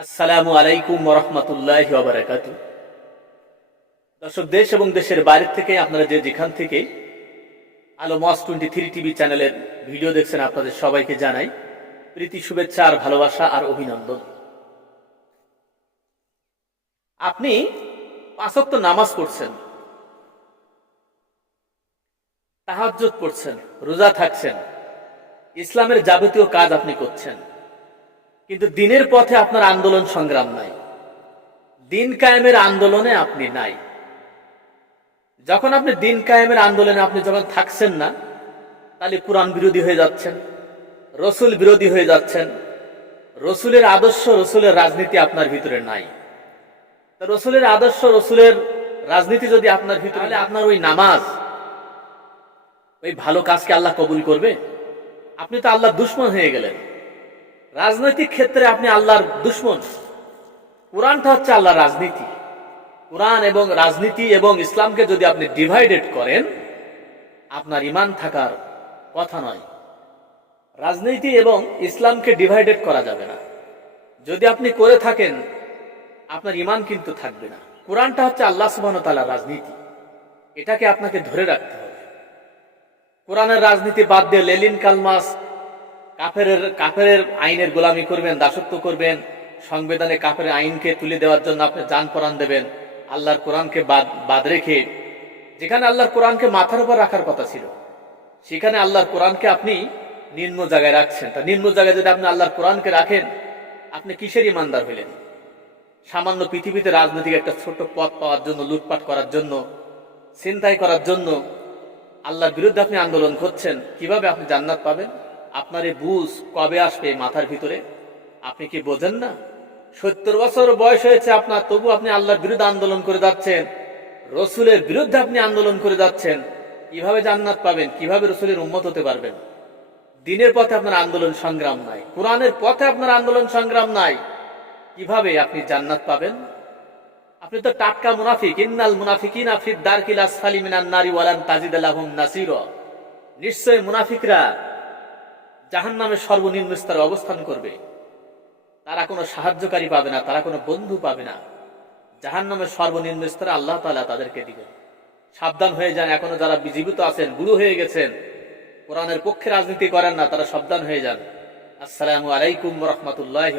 আসসালামু আলাইকুম রহমতুল্লাহ বারাকাতু দর্শক, দেশ এবং দেশের বাইরে থেকে আপনারা যে যেখান থেকে আলো মস টোয়েন্টি থ্রি টিভি চ্যানেলের ভিডিও দেখছেন, আপনাদের সবাইকে জানাই প্রীতি, শুভেচ্ছা আর ভালোবাসা আর অভিনন্দন। আপনি পাঁচক্ত নামাজ পড়ছেন, তাহাজ্জুদ পড়ছেন, রোজা থাকছেন, ইসলামের যাবতীয় কাজ আপনি করছেন। কিন্তু দিনের পথে আপনার আন্দোলন সংগ্রাম নাই। দিন কায়েমের আন্দোলনে আপনি নাই। যখন আপনি দিন কায়েমের আন্দোলনে আপনি যখন থাকছেন না, তাহলে কোরআন বিরোধী হয়ে যাচ্ছেন, রসুল বিরোধী হয়ে যাচ্ছেন, রসুলের আদর্শ, রসুলের রাজনীতি আপনার ভিতরে নাই। রসুলের আদর্শ, রসুলের রাজনীতি যদি আপনার ভিতরে আপনার ওই নামাজ, ওই ভালো কাজকে আল্লাহ কবুল করবে? আপনি তো আল্লাহ দুশ্মন হয়ে গেলেন। রাজনৈতিক ক্ষেত্রে আপনি আল্লাহর দুশ্মন। কোরআনটা হচ্ছে আল্লাহর রাজনীতি। কোরআন এবং রাজনীতি এবং ইসলামকে যদি আপনি ডিভাইডেড করেন, আপনার ইমান থাকার কথা নয়। রাজনীতি এবং ইসলামকে ডিভাইডেড করা যাবে না। যদি আপনি করে থাকেন, আপনার ইমান কিন্তু থাকবে না। কোরআনটা হচ্ছে আল্লাহ সুবাহ তালা রাজনীতি। এটাকে আপনাকে ধরে রাখতে হবে। কোরআনের রাজনীতি বাদ দিয়ে লেলিন কালমাস কাফের কাফের আইনের গোলামি করবেন, দাসত্ব করবেন, সংবিধানে কাফের আইনকে তুলে দেওয়ার জন্য আপনি যান পরাণ দেবেন, আল্লাহর কোরআনকে বাদ বাদ রেখে যেখানে আল্লাহর কোরআনকে মাথার উপর রাখার কথা ছিল, সেখানে আল্লাহর কোরআনকে আপনি নিম্ন জায়গায় রাখছেন। তা নিম্ন জায়গায় যদি আপনি আল্লাহর কোরআনকে রাখেন, আপনি কিসের ইমানদার হইলেন সামান্য পৃথিবীতে রাজনৈতিক একটা ছোট পথ পাওয়ার জন্য, লুটপাট করার জন্য চিন্তাই করার জন্য আল্লাহর বিরুদ্ধে আপনি আন্দোলন করছেন, কীভাবে আপনি জান্নাত পাবেন? আপনার এই বুঝ কবে আসবে মাথার ভিতরে? আপনি কি বোঝেন না? সত্তর বছর বয়স হয়েছে আপনার, তবু আপনি আল্লাহর বিরুদ্ধে আন্দোলন করে যাচ্ছেন। রসুলের বিরুদ্ধে আপনি আন্দোলন করে যাচ্ছেন। কীভাবে জান্নাত পাবেন? কীভাবে রসুলের উন্মত হতে পারবেন? দিনের পথে আপনার আন্দোলন সংগ্রাম নাই। কোরআনের পথে আপনার আন্দোলন সংগ্রাম নাই। কীভাবে আপনি জান্নাত পাবেন? আপনি তো টাটকা মুনাফিক। ইন্নাল মুনাফিকিনা ফিদ দারকিল আসফালি মিনান নারি ওয়ালান তাজিদ লাহুম নাসিরা। নিশ্চয় মুনাফিকরা জাহান্নামের সর্বনিম্ন স্তরে অবস্থান করবে। তারা কোনো সাহায্যকারী পাবে না, তারা কোনো বন্ধু পাবে না। জাহান নামে সর্বনিম্ন স্তরে আল্লাহ তালা তাদেরকে দিবেন। সাবধান হয়ে যান, এখনও যারা বিজীবিত আছেন, বুড়ো হয়ে গেছেন, কোরআনের পক্ষে রাজনীতি করেন না, তারা সাবধান হয়ে যান। আসসালামু আলাইকুম রহমতুল্লাহ